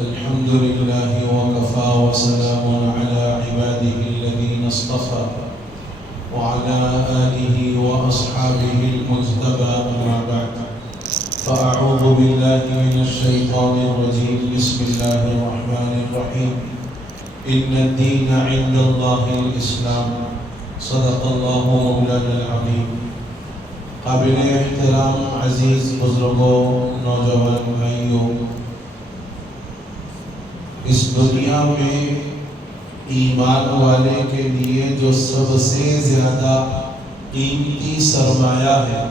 الحمد لله وكفى وسلام على عباده الذين اصطفى وعلى آله وأصحابه المجتبى أما بعد فأعوذ بالله من الشيطان الرجيم بسم الله الرحمن الرحيم إن الدين عند الله الإسلام صدق الله مولانا العظيم. قابل احترام عزیز بزرگوں، نوجوان بھائیوں، اس دنیا میں ایمان والے کے لیے جو سب سے زیادہ قیمتی سرمایہ ہے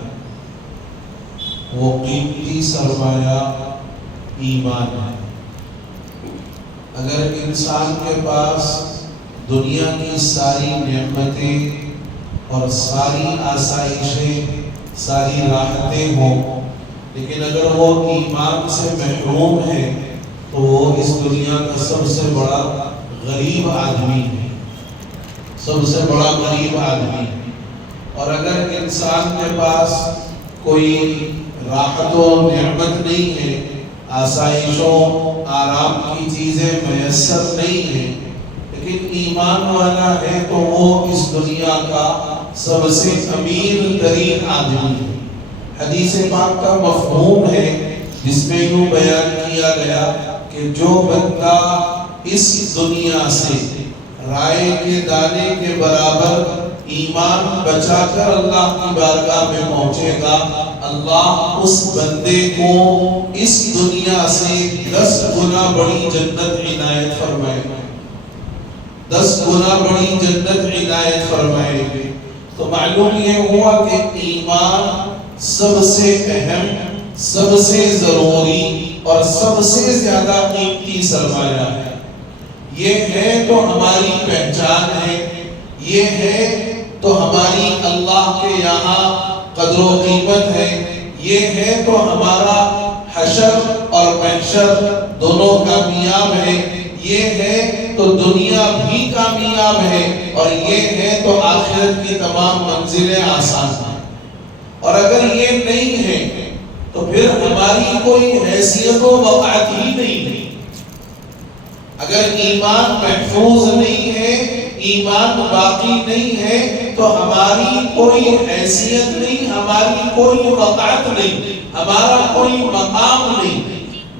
وہ قیمتی سرمایہ ایمان ہے. اگر انسان کے پاس دنیا کی ساری نعمتیں اور ساری آسائشیں، ساری راحتیں ہوں، لیکن اگر وہ ایمان سے محروم ہے تو وہ اس دنیا کا سب سے بڑا غریب آدمی ہے، سب سے بڑا غریب آدمی ہے. اور اگر انسان کے پاس کوئی راحت و نعمت نہیں ہے، آسائشوں آرام کی چیزیں میسر نہیں ہیں، لیکن ایمان والا ہے تو وہ اس دنیا کا سب سے امیر ترین آدمی ہے. حدیث پاک کا مفہوم ہے جس میں یوں بیان کیا گیا کہ جو بندہ اس دنیا سے رائے کے دانے کے برابر ایمان بچا کر اللہ کی بارگاہ میں پہنچے گا، اللہ اس بندے کو اس دنیا سے 10 گنا بڑی جنت عنایت فرمائے گا، 10 گنا بڑی جنت عنایت فرمائے گا. تو معلوم یہ ہوا کہ ایمان سب سے اہم، سب سے ضروری اور سب سے زیادہ قیمتی سرمایہ ہے. یہ ہے تو ہماری پہچان ہے، یہ ہے تو ہماری اللہ کے یہاں قدر و قیمت ہے، یہ ہے تو ہمارا حشر اور محشر دونوں کامیاب ہے، یہ ہے تو دنیا بھی کامیاب ہے، اور یہ ہے تو آخرت کی تمام منزلیں آسان ہیں. اور اگر یہ نہیں ہے تو پھر ہماری کوئی حیثیت و وقعت ہی نہیں ہے. اگر ایمان محفوظ نہیں ہے، ایمان باقی نہیں ہے تو ہماری کوئی حیثیت نہیں، ہماری کوئی وقعت نہیں، ہمارا کوئی مقام نہیں،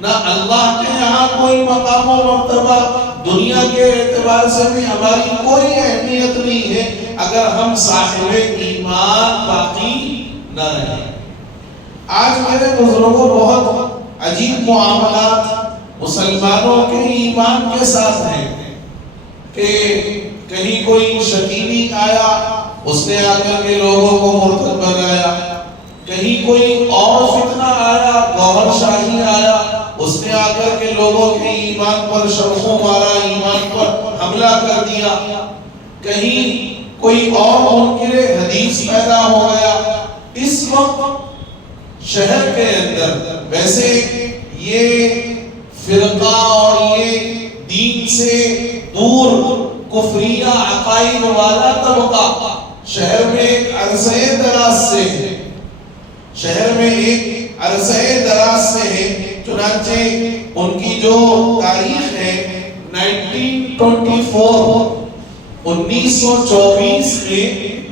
نہ اللہ کے یہاں کوئی مقام و مرتبہ، دنیا کے اعتبار سے بھی ہماری کوئی اہمیت نہیں ہے اگر ہم صاحب ایمان باقی نہ رہیں. آج میرے بزرگوں بہت عجیب معاملات مسلمانوں کے ایمان کے ساتھ ہیں کہ کہیں کوئی شکیبی آیا، اس نے آ کر کے لوگوں کو مرتد بنایا، کہیں کوئی اور فتنہ آیا، گوھر شاہی آیا، اس نے آ کر کے لوگوں کے ایمان پر شرخوں مارا، ایمان پر حملہ کر دیا، کہیں کوئی اور منکر حدیث پیدا ہو گیا. اس وقت شہر کے اندر ویسے یہ فرقہ اور یہ دین سے دور کفریہ عقائد والا طبقہ شہر میں ایک عرصہ دراز سے ہے، شہر میں ایک عرصہ دراز سے ہے. چنانچہ ان کی جو تاریخ ہے 1924 میں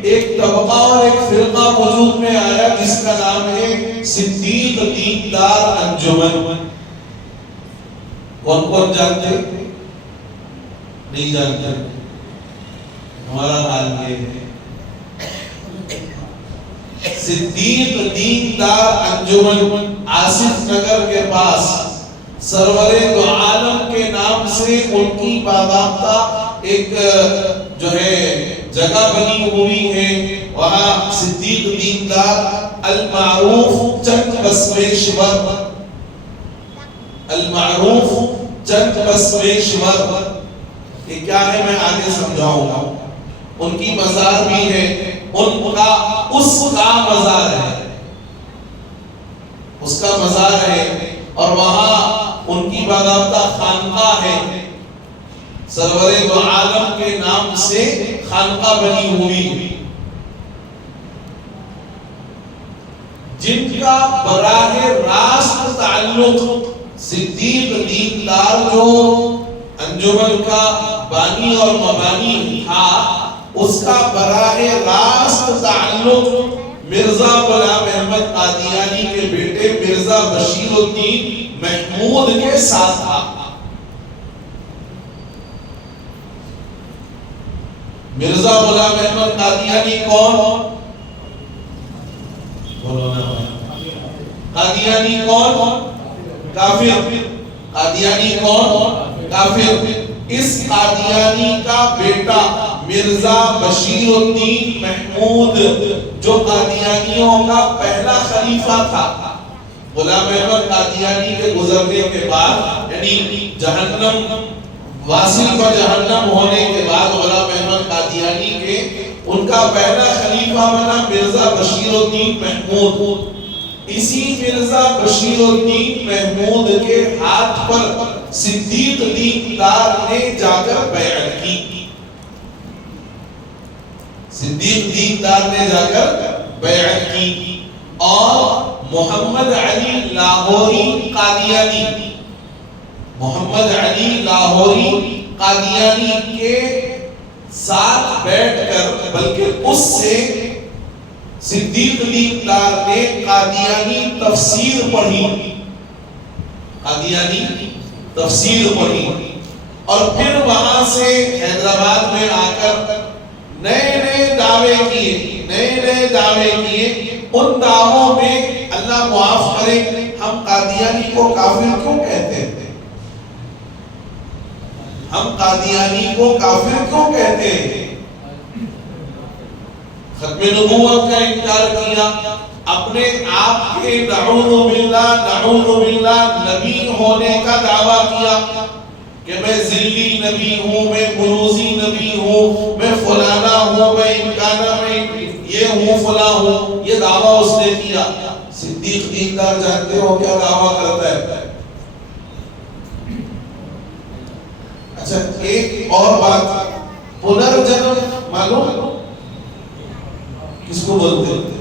ایک طبقہ اور ایک فرقہ وجود میں آیا جس کا نام ہے صدیق دیندار انجمن. کون کون جانتے؟ نہیں جانتے؟ ہمارا حال یہ ہے. صدیق دیندار انجمن آصف نگر کے پاس سرور دو عالم کے نام سے ان کی باضابطہ ایک جو ہے جگہ بنی ہوئی ہے. وہاں صدیق دیندار المعروف چند بسویشور، المعروف چند بسویشور، یہ کیا ہے میں آگے سمجھاؤں گا. ان کی مزار بھی ہے، ان کا اس کا مزار ہے، اس کا مزار ہے، اور وہاں ان کی باضابطہ خانقاہ ہے. سرور دو عالم کے نام سے خانقاہ بنی ہوئی، جن کا براہ راست تعلق صدیق دیندار جو انجمن کا بانی اور مبانی تھا، اس کا براہ راست تعلق مرزا غلام احمد قادیانی کے بیٹے مرزا بشیر الدین محمود کے ساتھ تھا۔ مرزا غلام احمد قادیانی کون؟ بولو نا، قادیانی کون؟ کافر۔ قادیانی کون؟ کافر۔ اس قادیانی کا بیٹا مرزا بشیر الدین محمود جو قادیانیوں کا پہلا خلیفہ تھا، غلام احمد قادیانی کے گزرنے کے بعد، یعنی جہنم واصل پر جہنم ہونے کے بعد غلام احمد قادیانی کے ان کا پہلا خلیفہ بنا مرزا بشیر الدین محمود۔ اسی مرزا بشیر الدین محمود کے ہاتھ پر صدیق دیندار نے جا کر بیعت کی۔ صدیق دیندار نے جا کر بیعت کی، اور محمد علی لاہوری قادیانی، محمد علی لاہوری قادیانی کے ساتھ بیٹھ کر، بلکہ اس سے صدیق دیندار نے قادیانی تفسیر پڑھی، قادیانی تفسیر پڑھی، اور پھر وہاں سے حیدرآباد میں آ کر نئے نئے دعوے کیے، نئے نئے دعوے کیے۔ ان دعووں میں اللہ معاف کرے، ہم قادیانی کو کافر کیوں کہتے ہیں؟ ہم قادیانی کو کافر کیوں کہتے ہیں؟ ختم نبوت کا انکار کیا، اپنے آپ کے نعوذ باللہ نبی ہونے کا دعویٰ کیا کہ میں ذلی نبی ہوں، میں بروزی نبی ہوں، میں فلانا ہوں، میں امکانہ، میں یہ ہوں، فلاں ہوں، یہ دعویٰ اس نے کیا۔ صدیق دیندار جانتے ہو کیا دعویٰ کرتا ہے؟ اچھا، ایک اور بات، پنرجنم معلوم کس کو بولتے ہیں؟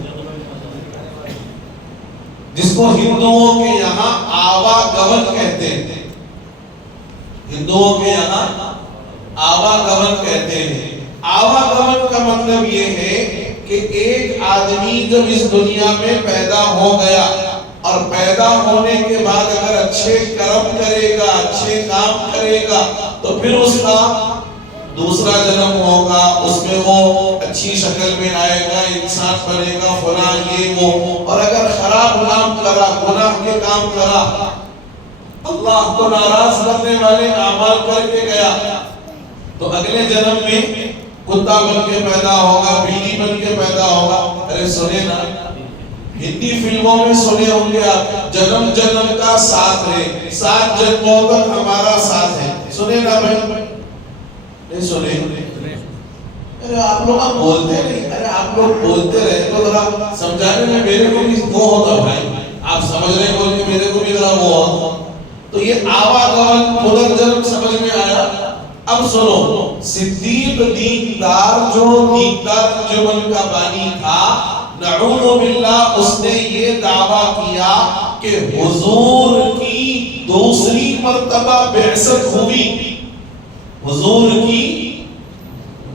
جس کو ہندوؤں کے یہاں آواگمن کہتے ہیں، ہندوؤں کے یہاں آواگمن کہتے ہیں۔ آواگمن کا مطلب یہ ہے کہ ایک آدمی جب اس دنیا میں پیدا ہو گیا، اور پیدا ہونے کے بعد اگر اچھے کرم کرے گا، اچھے کام کرے گا، تو پھر اس کا دوسرا جنم ہوگا، اس میں وہ اچھی شکل میں آئے گا، انسان بنے گا، فلاں یہ وہ۔ اور اگر خراب کام کرا، گناہ کے کام کرا، اللہ کو ناراض کرنے والے اعمال کر کے گیا، تو اگلے جنم میں کتا بن کے پیدا ہوگا، بلی بن کے پیدا ہوگا۔ ارے سنے نا، ہندی فلموں میں سنے ہوں گے آپ، جنم جنم کا ساتھ ہے، 7 جنموں تک ہمارا ساتھ ہے، سنے نا بھائی؟ نہیں سنے؟ ارے آپ لوگ بولتے نہیں، ارے آپ لوگ بولتے رہے تو ذرا سمجھانے میں میرے کو بھی وہ ہوتا بھائی، آپ سمجھ رہے بول کے میرے کو بھی ذرا وہ ہوتا۔ تو یہ آواگمن پنرجنم سمجھ میں آیا۔ اب سنو، صدیق دیندار جو دیندار انجمن کا بانی تھا، نعوذ باللہ، اس نے یہ دعویٰ کیا کہ حضور کی دوسری مرتبہ بعثت ہوئی، حضور کی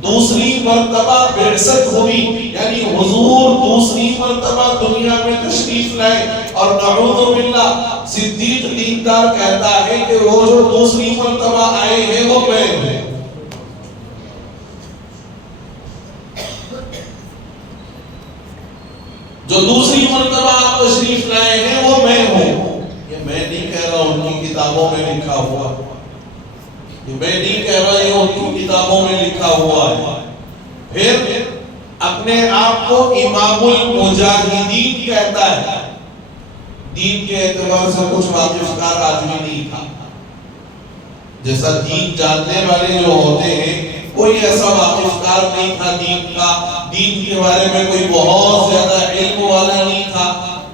دوسری مرتبہ بعثت ہوئی، یعنی حضور دوسری مرتبہ دنیا میں تشریف لائے، اور نعوذ باللہ صدیق دیندار کہتا ہے کہ وہ جو دوسری مرتبہ آئے ہیں وہ میں ہوں۔ جو دوسری مرتبہ آپ تشریف لائے ہیں وہ میں ہوں۔ یہ میں نہیں کہہ رہا، ان کی کتابوں میں لکھا ہوا، یہ میں نہیں کہہ رہا، یہ ان کی کتابوں میں لکھا ہوا ہے۔ پھر اپنے آپ کو امام المجاہدین کہتا ہے، دین کے اعتبار سے کچھ واقف کار آدمی نہیں تھا، جیسا دین جاننے والے جو ہوتے ہیں، کوئی ایسا واقف کار نہیں تھا دین کا، دین کے بارے میں کوئی بہت زیادہ علم والا نہیں تھا،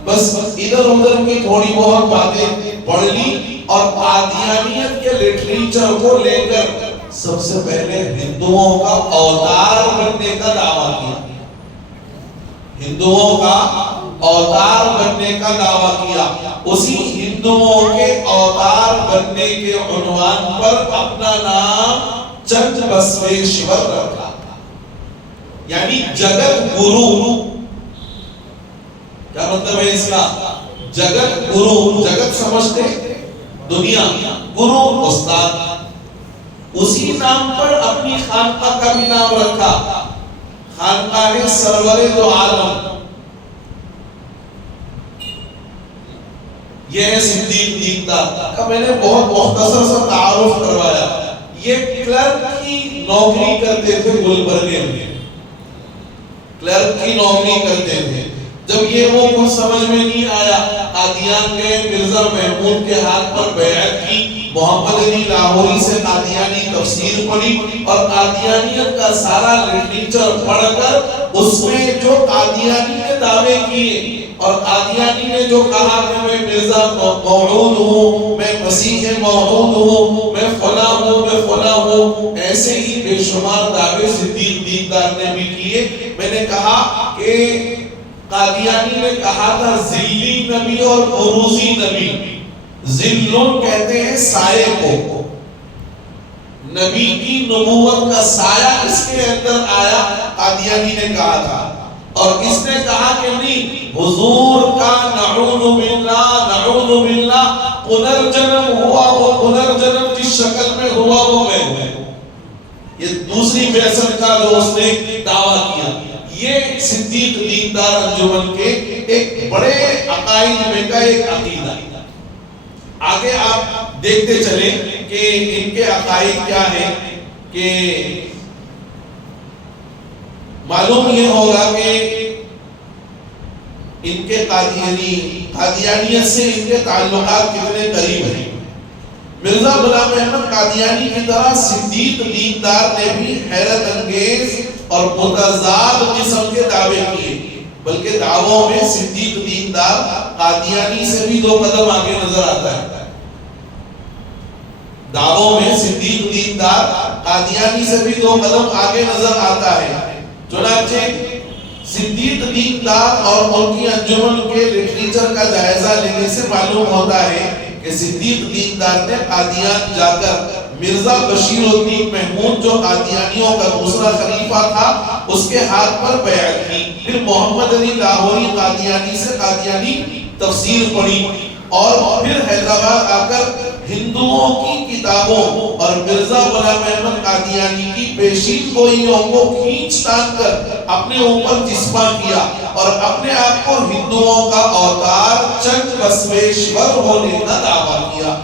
بس ادھر ادھر کی تھوڑی بہت باتیں پڑھ لی، اور قادیانیت کے لٹریچر کو لے کر سب سے پہلے ہندوؤں کا اوتار بننے کا دعویٰ کیا، ہندوؤں کا اوتار بننے کا دعویٰ کیا، اسی ہندوؤں کے اوتار بننے کے عنوان پر اپنا نام چند بسویشور رکھا، یعنی جگت گرو۔ کیا مطلب ہے اس کا؟ جگت گرو، جگت سمجھتے دنیا، گرو استاد، اسی نام پر اپنی خانقاہ کا بھی نام رکھا، خانقاہ سرور دو عالم۔ یہ ہے صدیق دیندار کا میں نے بہت مختصر سا تعارف کروایا۔ یہ کلرک کی نوکری کرتے تھے گلبرگے میں، کلرک کی نوکری کرتے تھے۔ جب یہ وہ کچھ سمجھ میں نہیں آیا، قادیان گئے، مرزا محمود کے ہاتھ پر بیعت کی، محمد علی لاہوری سے قادیانی تفسیر پڑھی اور قادیانیت کا سارا لٹریچر پڑھ کر اس میں جو قادیانی نے دعوے کیے اور قادیانی نے جو کہا کہ میں مرزا موعود ہوں، میں مسیح موعود ہوں، میں فلاں ہوں، میں فلاں ہوں، ایسے ہی بے شمار دعوے صدیق دیندار نے بھی کیے۔ میں نے کہا کہ قادیانی نے کہا تھا ذلی نبی اور عروضی نبی۔ ذلون کہتے ہیں سائے کو، نبی کی نبوت کا سایہ اس کے اندر آیا، قادیانی نے کہا تھا، اور اس نے کہا کہ نہیں، حضور کا نعوذ باللہ پنرجنم ہوا، وہ پنرجنم جس شکل میں ہوا وہ میں ہوں۔ یہ دوسری بعثت کا جو اس نے دعویٰ کیا، یہ صدیق دیندار انجمن کے ایک بڑے عقائد میں کا ایک عقیدہ۔ آگے آپ دیکھتے چلیں کہ ان کے عقائد کیا ہیں، کہ معلوم یہ ہوگا کہ ان کے قادیانیت سے ان کے تعلقات کتنے قریب ہیں۔ مرزا غلام احمد قادیانی کی طرح صدیق دیندار نے بھی حیرت انگیز اور متضاد قسم کے دعوے کیے، بلکہ دعووں میں صدیق دیندار قادیانی سے بھی 2 قدم آگے نظر آتا ہے۔ دعووں میں صدیق دیندار قادیانی سے بھی 2 قدم آگے نظر آتا ہے۔ چنانچہ صدیق دیندار اور ان کی انجمن کے لٹریچر کا جائزہ لینے سے معلوم ہوتا ہے کہ صدیق دیندار نے قادیان جا کر مرزا بشیر الدین محمود جو قادیانیوں کا دوسرا خلیفہ تھا اس کے ہاتھ پر بیعت کی، پھر محمد علی لاہوری قادیانی سے قادیانی تفسیر پڑھی، اور پھر حیدرآباد آ کر ہندوؤں کی کتابوں اور مرزا غلام احمد قادیانی کی پیشین گوئیوں کو کھینچ تان کر اپنے اوپر چسپاں کیا اور اپنے آپ کو ہندوؤں کا اوتار چند بسویشور ہونے کا دعویٰ کیا۔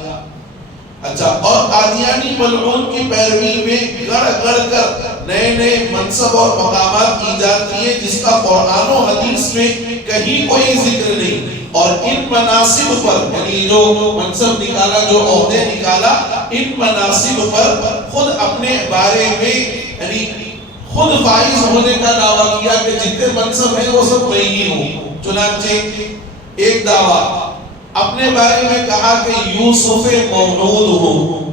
اچھا، اور قادیانی ملعون کی پیروی میں گڑ گڑ کر نئے منصب اور مقامات ایجاد کیے جس کا قرآن و حدیث میں کہیں کوئی ذکر نہیں، اور ان مناصب پر، یعنی جو منصب نکالا، جو عہدے نکالا، ان مناصب پر خود اپنے بارے میں یعنی خود فائز ہونے کا دعویٰ کیا کہ جتنے منصب ہیں وہ سب میں ہی ہوں۔ چنانچہ ایک دعویٰ اپنے بارے میں کہا کہ یوسف مولود ہوں۔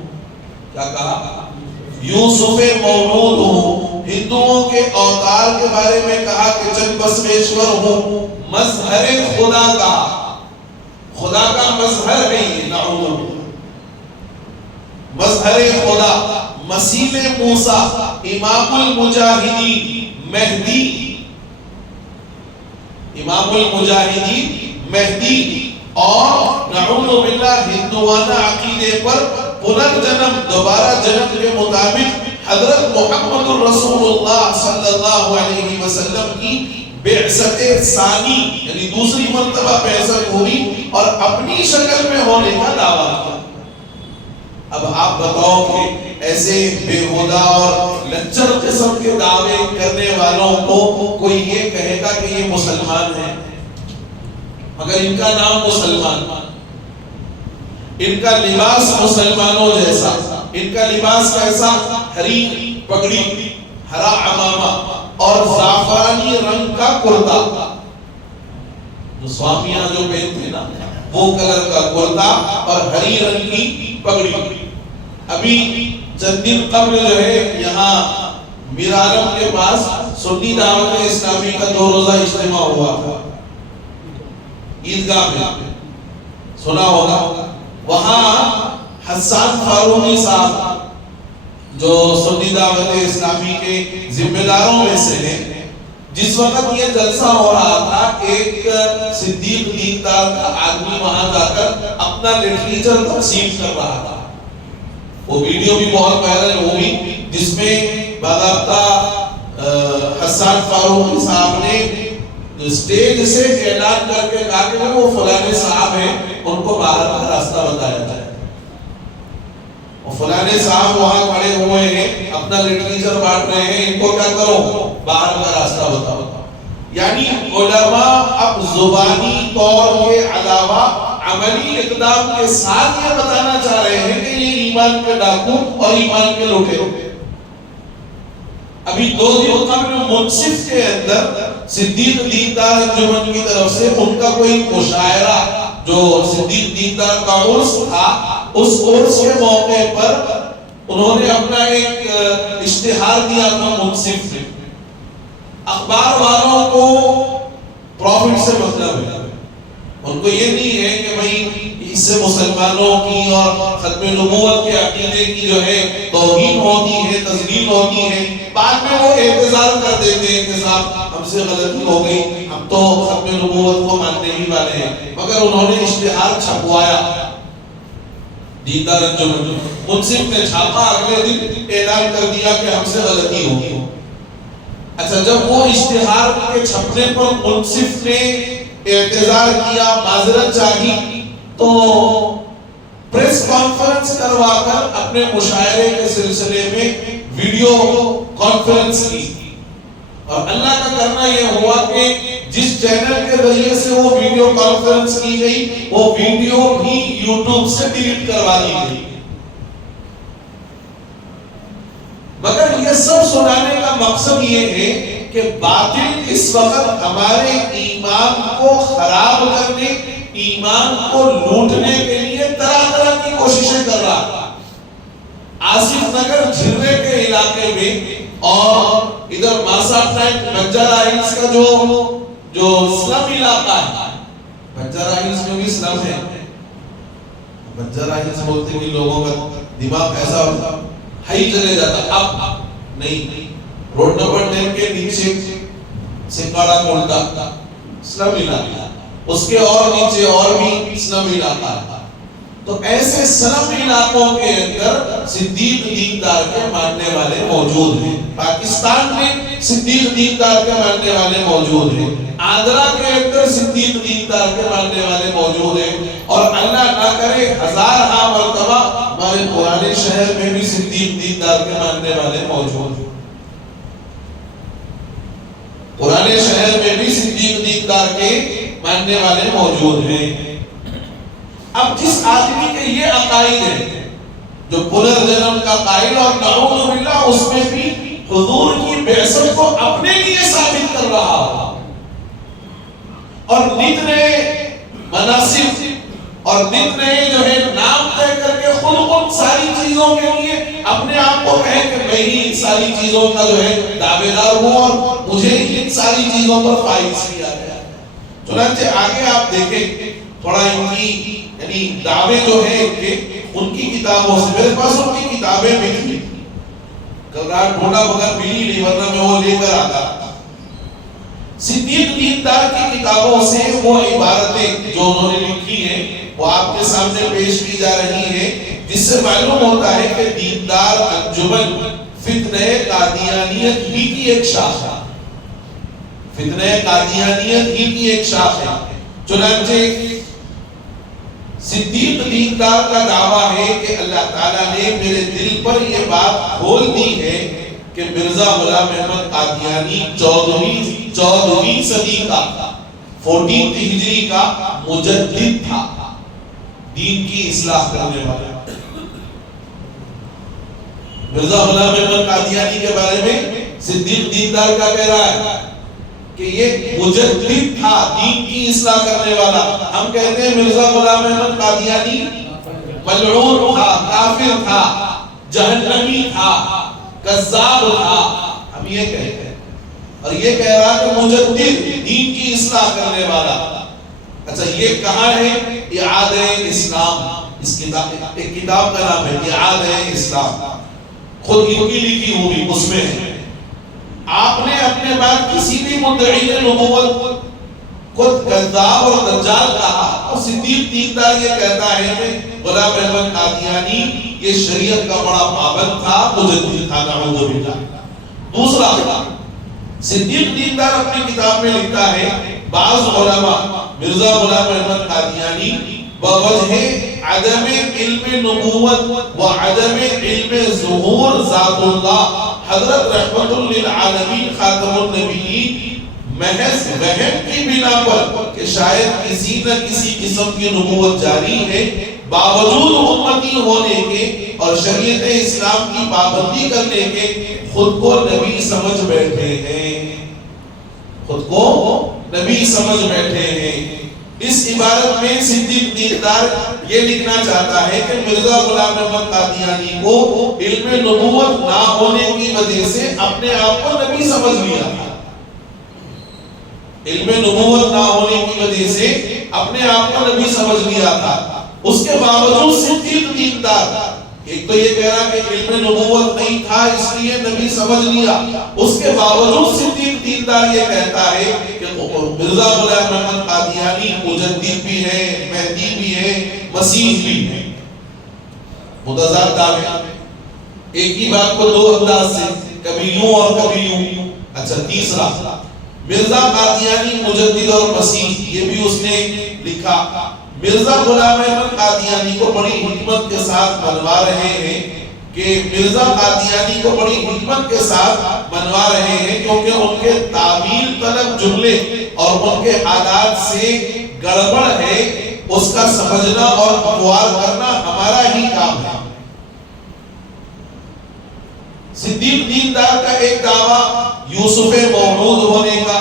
کیا کہا؟ یوسف مولود ہوں۔ ہندوؤں کے اوتار کے بارے میں کہا کہ چند بسویشور ہوں۔ مظہر خدا کا، خدا کا مظہر ہے یہ، نعوذ مظہر خدا، مسیح موسیٰ، امام المجاہدین، مہدی، امام المجاہدین مہدی، اور نعوذ باللہ ہندوانہ عقیدے پر پنرجنم، دوبارہ جنم کے مطابق حضرت محمد الرسول اللہ صلی اللہ علیہ وسلم کی بعثت ثانی، یعنی دوسری مرتبہ بعثت ہوئی اور اپنی شکل میں ہونے کا دعویٰ کیا۔ اب آپ بتاؤ کہ ایسے بےہودہ اور لچر قسم کے دعوے کرنے والوں کو کوئی یہ کہے گا کہ یہ مسلمان ہیں؟ مگر ان کا نام مسلمان، ان کا لباس مسلمانوں جیسا، ان کا لباس کیسا؟ ہری پگڑی، ہرا عمامہ اور زعفرانی رنگ کا کرتا، جو سوامیاں جو پہنتے نا وہ کلر کا کرتا اور ہری رنگ کی پگڑی۔ ابھی چند دن قبل جو ہے یہاں میرارم کے پاس سنی دعوت اسلامی کا 2 روزہ اجتماع ہوا تھا، عیدگاہ میں سنا ہوگا، وہاں حسان فاروقی صاحب جو سنی دعوت اسلامی کے ذمہ داروں میں سے ہیں، جس وقت یہ جلسہ ہو رہا تھا ایک صدیق دیندار کا آدمی وہاں جا کر اپنا لٹریچر تقسیم کر رہا تھا۔ وہ ویڈیو بھی بہت وائرل ہوئی جس میں باضابطہ حسان فاروقی صاحب نے اسٹیج سے اعلان کر کے کہا کہ وہ فلانے صاحب ہیں، ان کو باہر کا راستہ بتایا جائے۔ فلانے صاحب وہاں کھڑے ہوئے ہیں، اپنا لٹریچر بانٹ رہے ہیں، ان کو کیا کرو، باہر کا راستہ بتاؤ۔ یعنی علماء اب زبانی طور کے علاوہ عملی اقدام کے ساتھ یہ بتانا چاہ رہے ہیں کہ یہ ایمان کے ڈاکو اور ایمان کے لوٹے۔ ابھی 2 دن قبل منصف کے اندر صدیق دیندار انجمن کی طرف سے ان کا کوئی مشاعرہ جو صدیق دیندار کا عرس تھا، اس عرس کے موقع پر انہوں نے اپنا ایک اشتہار دیا تھا منصف میں۔ اخبار والوں کو پروفٹ سے مطلب ہے، ان کو یہ نہیں ہے کہ بھئی اس سے مسلمانوں کی اور ختم نبوت کے عقیدے کی جو ہے توہین ہوتی ہے، تذلیل ہوتی ہے۔ بعد میں وہ اعتذار کر دیتے ہیں کہ صاحب ہم سے غلطی ہو گئی، ہم تو ختم نبوت کو ماننے ہی والے ہیں، مگر انہوں نے اشتہار چھپوایا دیندار انجمن، منصف نے چھاپا، اگلے دن اعلان کر دیا کہ ہم سے غلطی ہوئی۔ اچھا، جب وہ اشتہار کے چھپنے پر منصف نے اعتذار کیا، معذرت چاہی، تو پریس کانفرنس کروا کر اپنے مشاعرے کے سلسلے میں ویڈیو کانفرنس کی، اور اللہ کا کرنا یہ ہوا کہ جس چینل کے ذریعے سے وہ ویڈیو کانفرنس کی گئی، وہ ویڈیو بھی یوٹیوب سے ڈیلیٹ کروا دی گئی۔ مگر یہ سب سنانے کا مقصد یہ ہے کہ باطل اس وقت ہمارے ایمان کو خراب کرنے، ایمان کو لوٹنے کے لیے طرح طرح کی کوششیں کر رہا ہے۔ آصف نگر جھرے کے علاقے میں اور ادھر ماسا ٹائم بنجارہ ہلز کا جو اسلام علاقہ ہے، بنجارہ ہلز میں بھی اسلام ہے۔ بنجارہ ہلز بولتے کہ لوگوں کا دماغ ایسا ہائی چلے جاتا، اب نہیں، روڈ نمبر 10 کے نیچے سنگاڑا کولٹا اسلام علاقہ، اس کے اور نیچے اور بھی اسلام علاقہ ہے۔ تو ایسے اسلام علاقوں کے اندر صدیق دیندار کے ماننے والے موجود ہیں۔ پاکستان میں صدیق دیندار کے ماننے والے موجود ہیں، آندھرا کے اندر صدیق دیندار کے ماننے والے موجود ہیں، اور اللہ نہ کرے 1000 مرتبہ ہمارے پرانے شہر میں بھی صدیق دیندار کے ماننے والے موجود ہیں۔ پرانے شہر میں بھی صدیق دیندار کے ماننے والے موجود ہیں۔ اب جس آدمی کے یہ عقائد ہے، جو پنرجنم کا قائل اور نعوذ باللہ اس میں بھی حضور کی بعثت کو اپنے لیے ثابت کر رہا ہو، اور نت نئے مناسب اور نت نئے جو ہے نام طے کر کے خود ان ساری چیزوں کے لیے اپنے آپ کو کہے کہ میں ہی ان ساری چیزوں کا جو ہے دعوے دار ہوں اور مجھے ان ساری چیزوں پر فائز کیا گیا۔ چنانچہ آگے آپ دیکھیں تھوڑا ان کی یعنی دعوے جو ہے کہ ان کی کتابوں سے، میرے پاس ان کی کتابیں بھی تھی، کل رات ڈھونڈا مگر ملی نہیں، ورنہ میں وہ لے کر آتا۔ صدیق دیندار کی کتابوں سے وہ عبارتیں جو انہوں نے لکھی ہیں وہ آپ کے سامنے پیش کی جا رہی ہیں، جس سے معلوم ہوتا ہے کہ دیندار انجمن فتنہ قادیانیت ہی کی ایک شاخ ہے، فتنہ قادیانیت ہی کی ایک شاخ ہے۔ چنانچہ صدیق دیندار کا دعویٰ ہے کہ اللہ تعالیٰ نے میرے دل پر یہ بات کھول دی ہے کہ مرزا غلام احمد قادیانی 14ویں صدی کا 14 ہجری کا مجدد تھا، دین کی اصلاح کرنے والا۔ مرزا غلام احمد قادیانی کے بارے میں صدیق دیندار کا کہہ رہا ہے کہ یہ مجدد تھا، دین کی اصلاح کرنے والا۔ ہم کہتے ہیں مرزا غلام احمد قادیانی ملعون تھا، کافر تھا، جہنمی تھا، کذاب تھا، ہم یہ کہتے ہیں، اور یہ کہہ رہا کہ مجدد، دین کی اصلاح کرنے والا۔ اچھا یہ کہاں ہے؟ اعادہ اسلام، اس کتاب، ایک کتاب کا نام ہے اعادہ اسلام، خود ان کی لکھی ہوئی، اس میں ہے آپ نے اپنے بعد کسی بھی مدعی نبوت خود کذاب اور دجال کہا، اور صدیق دیندار یہ کہتا ہے کہ غلام احمد قادیانی یہ شریعت کا بڑا پابند تھا، مجدد تھا، نعوذ باللہ۔ دوسرا، صدیق دیندار اپنی کتاب میں لکھتا ہے بعض علماء مرزا غلام احمد قادیانی بوجہ عدم علم نبوت و عدم علم ظہور ذات اللہ حضرت رحمت للعالمین خاتم النبیین محض وہم کی بنا پر کہ شاید کسی نہ کسی قسم کی نبوت جاری ہے، باوجود امتی ہونے کے اور شریعت اسلام کی پابندی کرنے کے خود کو نبی سمجھ بیٹھے ہیں، خود کو نبی سمجھ بیٹھے ہیں۔ اس عبارت میں صدیق دیندار یہ لکھنا چاہتا ہے کہ مرزا غلام احمد قادیانی کو علم نبوت نہ ہونے کی وجہ سے اپنے آپ کو نبی سمجھ لیا تھا، علم نبوت نہ ہونے کی وجہ سے اپنے آپ کو نبی سمجھ لیا تھا۔ اس کے باوجود صدیق دیندار ایک تو یہ کہہ رہا کہ علم نبوت نہیں تھا اس لیے نبی سمجھ لیا، اس کے باوجود صدیق دیندار یہ کہتا ہے کہ مرزا غلام احمد قادیانی مجدد بھی ہے، مہدی بھی ہے، مسیح بھی ہے۔ متضاد دعوے، ایک ہی بات کو دو انداز سے، کبھی یوں اور کبھی یوں۔ اچھا تیسرا، مرزا قادیانی مجدد اور مسیح، یہ بھی اس نے لکھا۔ مرزا غلام احمد قادیانی کو بڑی حکمت کے ساتھ منوا رہے ہیں کہ مرزا قادیانی کو بڑی حکمت کے ساتھ منوا رہے ہیں کیونکہ ان کے تعویل طلب جملے اور ان کے حالات سے گڑبڑ ہے، اس کا سمجھنا اور اقوال کرنا ہمارا ہی کام ہے۔ صدیق دیندار کا ایک دعویٰ یوسف موعود ہونے کا،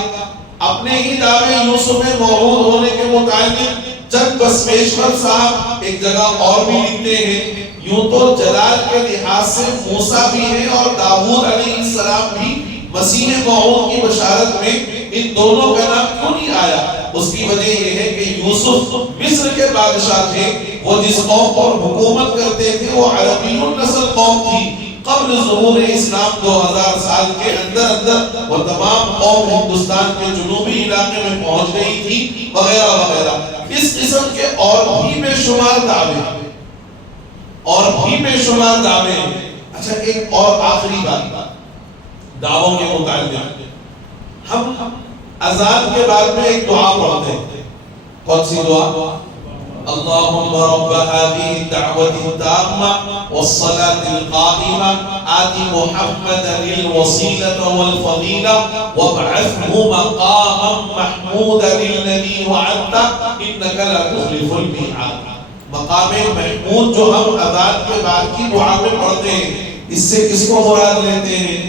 اپنے ہی دعوے یوسف موعود ہونے کے متعلق چند بسمیشور صاحب ایک جگہ اور بھی لکھتے ہیں، یوں تو جلال کے لحاظ سے موسیٰ بھی ہیں اور داؤد علیہ السلام بھی مسیح موعود کی بشارت میں ان دونوں کا نام کیوں نہیں آیا؟ اس کی وجہ یہ ہے کہ یوسف مصر کے بادشاہ تھے، وہ جس قوم پر حکومت کرتے تھے وہ عربی النسل قوم تھی، قبل ظہور اسلام 2000 سال کے اندر وہ تمام قوم ہندوستان کے جنوبی علاقے میں پہنچ گئی تھی وغیرہ وغیرہ۔ اس قسم کے اور بھی بے شمار دعوے، اور بھی بے شمار دعوے۔ اچھا ایک اور آخری بات دعووں کے متعلق، ہم اذان کے بعد میں ایک دعا پڑھتے ہیں، کون سی دعا؟ اللهم رب هذه الدعوة التامة والصلاة القائمة آت محمدا الوسيلة والفضيلة وابعثه مقاما محمودا الذي وعدته إنك لا تخلف الميعاد۔ مقام محمود جو ہم اذان کے بعد کی دعا میں پڑھتے ہیں، اس سے کس کو مراد لیتے ہیں؟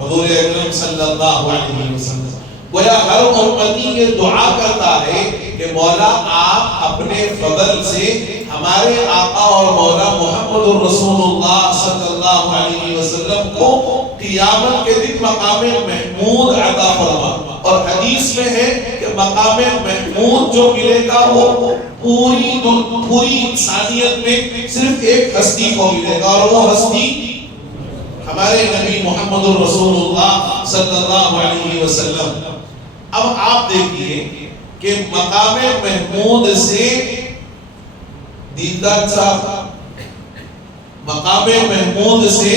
حضور اکرم صلی اللہ علیہ وسلم۔ گویا ہر امتی یہ دعا کرتا ہے کہ مولا آپ اپنے فضل سے ہمارے آقا اور مولا محمد الرسول اللہ صلی اللہ علیہ وسلم کو قیامت کے دن مقام محمود عطا فرما۔ اور حدیث میں ہے کہ مقام محمود جو ملے گا وہ پوری انسانیت میں صرف ایک ہستی کو ملے گا، اور وہ ہستی ہمارے نبی محمد الرسول اللہ صلی اللہ علیہ وسلم۔ اب آپ دیکھئے کہ مقام محمود سے دیندار صاحب، مقام محمود سے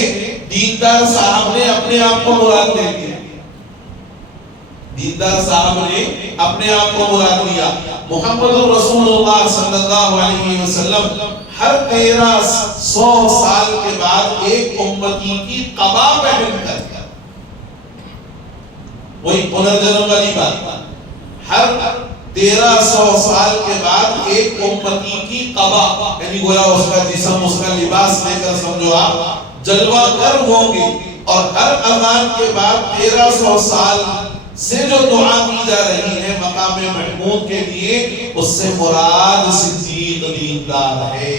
دیندار صاحب نے اپنے آپ کو مراد لے لیا، دیندار صاحب نے اپنے آپ کو مراد لیا۔ محمد الرسول اللہ صلی اللہ علیہ وسلم ہر 1300 سال کے بعد ایک امتی کی قبا پہن کر، وہی پنرجنم والی بات، ہر 1300 سال کے بعد ایک امتی کی قبا، یعنی گویا اس کا جسم، اس کا لباس لے کر سمجھو آپ جلوہ گر ہوں گے۔ اور ہر اذان کے بعد 1300 سال سے جو دعا کی جا رہی ہے مقام محمود کے لیے، اس سے مراد صدیق دیندار ہے۔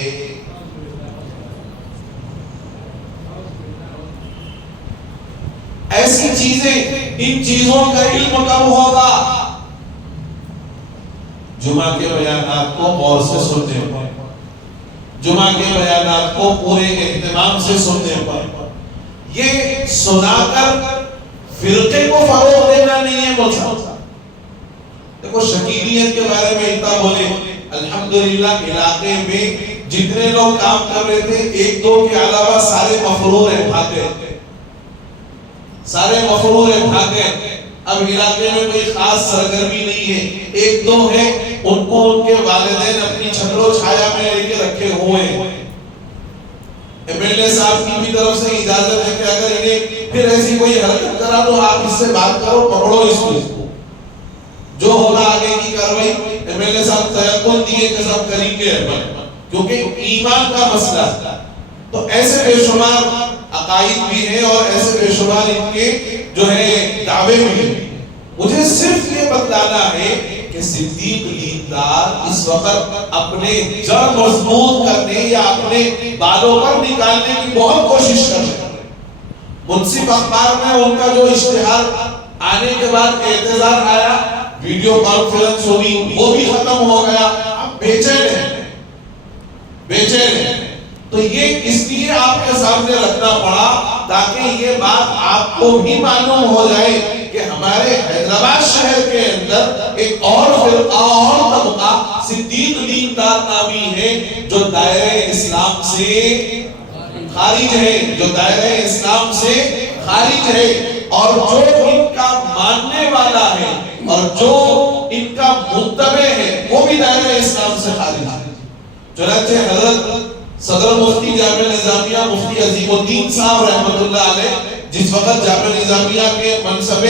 ایسی چیزیں، ان چیزوں کا علم کب ہوگا؟ جمعہ کے بیانات کو غور سے سننے پر، جمعہ کے بیانات کو پورے اہتمام سے سننے پر، یہ سنا کر فرقے کو فروغ دینا نہیں ہے ملزم۔ دیکھو شکیلیت کے بارے میں اتنا بولے، الحمدللہ علاقے میں جتنے لوگ کام کر رہے تھے ایک دو کے علاوہ سارے مفرور ہیں، بھاگے، سارے مفرور ہیں، بھاگے۔ اب علاقے میں کوئی خاص سرگرمی نہیں ہے، ایک دو ہیں، ان کو ان کے والدین اپنی چھتر و چھایا میں لے کے رکھے ہوئے ہیں۔ ایم ایل اے صاحب کی بھی طرف سے اجازت ہے کہ اگر انہیں پھر ایسی کوئی حرکت کرا تو آپ اس سے بات کرو، پکڑو اس کو، جو ہوگا آگے کی کاروائی۔ ایم ایل اے صاحب تیقن دیے کہ سب کریں گے، کیونکہ ایمان کا مسئلہ۔ تو ایسے بے شمار عقائد بھی ہیں اور ایسے بے شمار ان کے جو ہے دعوے بھی ہیں۔ مجھے صرف یہ بتلانا ہے کہ صدیق دیندار اس وقت اپنے جڑ مضبوط کرنے یا اپنے بالوں پر نکالنے کی بہت کوشش کر رہے ہیں۔ منصف اخبار میں ان کا جو اشتہار آنے کے بعد اعتذار آیا، ویڈیو کانفرنس ہوئی، وہ بھی ختم ہو گیا، اب بے چین ہے، بے چین ہے۔ تو یہ اس لیے آپ کے سامنے رکھنا پڑا تاکہ یہ بات آپ کو بھی معلوم ہو جائے کہ ہمارے حیدرآباد شہر کے اندر ایک اور فرقہ اور طبقہ صدیق دیندار نامی ہے جو دائرہ اسلام سے خارج ہے، جو دائرہ اسلام سے خارج ہے، اور جو ان کا ماننے والا ہے اور جو ان کا متبع ہے وہ بھی دائرہ اسلام سے خارج ہے۔ چنانچہ حضرت صدر مفتی جامعہ نظامیہ مفتی عظیم الدین صاحب رحمۃ اللہ علیہ جس وقت جامعہ نظامیہ کے منصب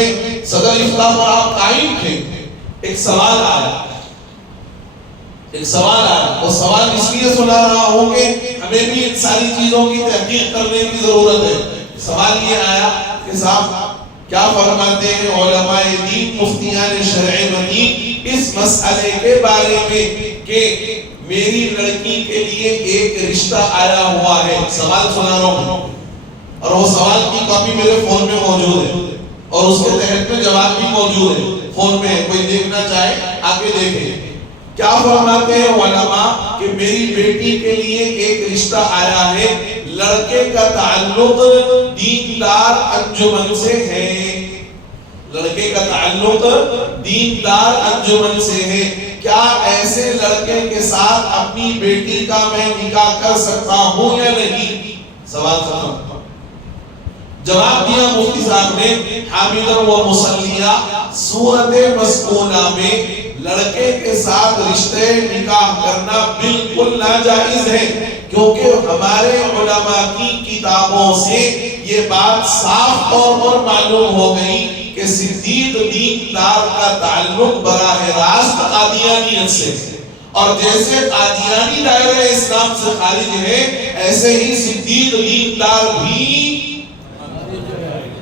صدر افتاء پر آپ قائم تھے، ایک سوال آیا، وہ سوال اس لیے سنا رہا ہوں کہ ہمیں بھی ان ساری چیزوں کی تحقیق کرنے کی ضرورت ہے۔ سوال یہ آیا کہ صاحب کیا فرماتے ہیں علماء دین مفتیان شرع مدین اس مسئلے کے بارے میں کہ میری لڑکی کے لیے ایک رشتہ آیا ہوا ہے۔ سوال سنا رہا ہوں اور وہ سوال کی کاپی میرے فون میں موجود ہے اور اس کے تحت میں جواب بھی موجود ہے، فون میں کوئی دیکھنا چاہے آگے دیکھے۔ کیا فرماتے ہیں علماء کہ میری بیٹی کے لیے ایک رشتہ آیا ہے، لڑکے کا تعلق دیندار انجمن سے ہے، لڑکے کا تعلق دیندار انجمن سے ہے، کیا ایسے لڑکے کے ساتھ اپنی بیٹی کا میں نکاح کر سکتا ہوں یا نہیں؟ سوال ختم۔ جواب دیا مفتی صاحب نے، حامدہ و مصلیہ سورت مسکونہ میں لڑکے کے ساتھ رشتے نکاح کرنا بالکل ناجائز ہے، کیونکہ ہمارے علماء کی کتابوں سے یہ بات صاف طور پر معلوم ہو گئی کہ صدیق دیندار کا تعلق براہ راست قادیانیت سے، اور جیسے قادیانی دائرہ اسلام سے خارج ہے ایسے ہی صدیق دیندار بھی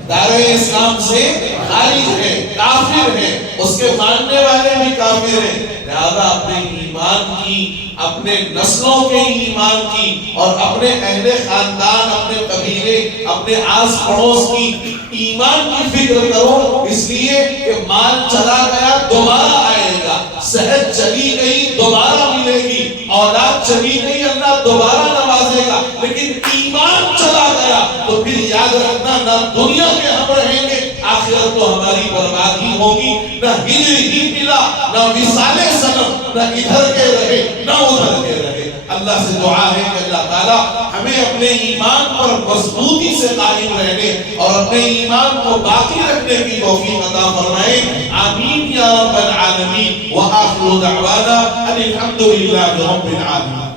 دائرہ اسلام سے خارج ہے، کافر ہے، اس کے ماننے والے بھی کافر ہیں۔ لہذا اپنے ایمان کی، اپنے نسلوں کے ایمان کی اور اپنے اہل خاندان، اپنے قبیلے، اپنے آس پڑوس کی ایمان کی فکر کرو، اس لیے کہ مال چلا گیا دوبارہ آئے گا، صحت چلی گئی دوبارہ ملے گی، اولاد چلی گئی اللہ دوبارہ نوازے گا، لیکن ایمان چلا گیا تو پھر یاد رکھنا نہ دنیا میں ہم رہیں گے، آخرت تو ہماری بربادی ہوگی، نہ ہجر ہی ملا، نہ وصال سنم، نہ ادھر کے رہے نہ ادھر کے رہے۔ اللہ سے دعا ہے کہ اللہ تعالیٰ ہمیں اپنے ایمان پر مضبوطی سے قائم رہنے اور اپنے ایمان کو باقی رکھنے کی توفیق عطا فرمائے، آمین یا رب العالمین۔ وآخر دعوانا ان الحمد للہ رب العالمین۔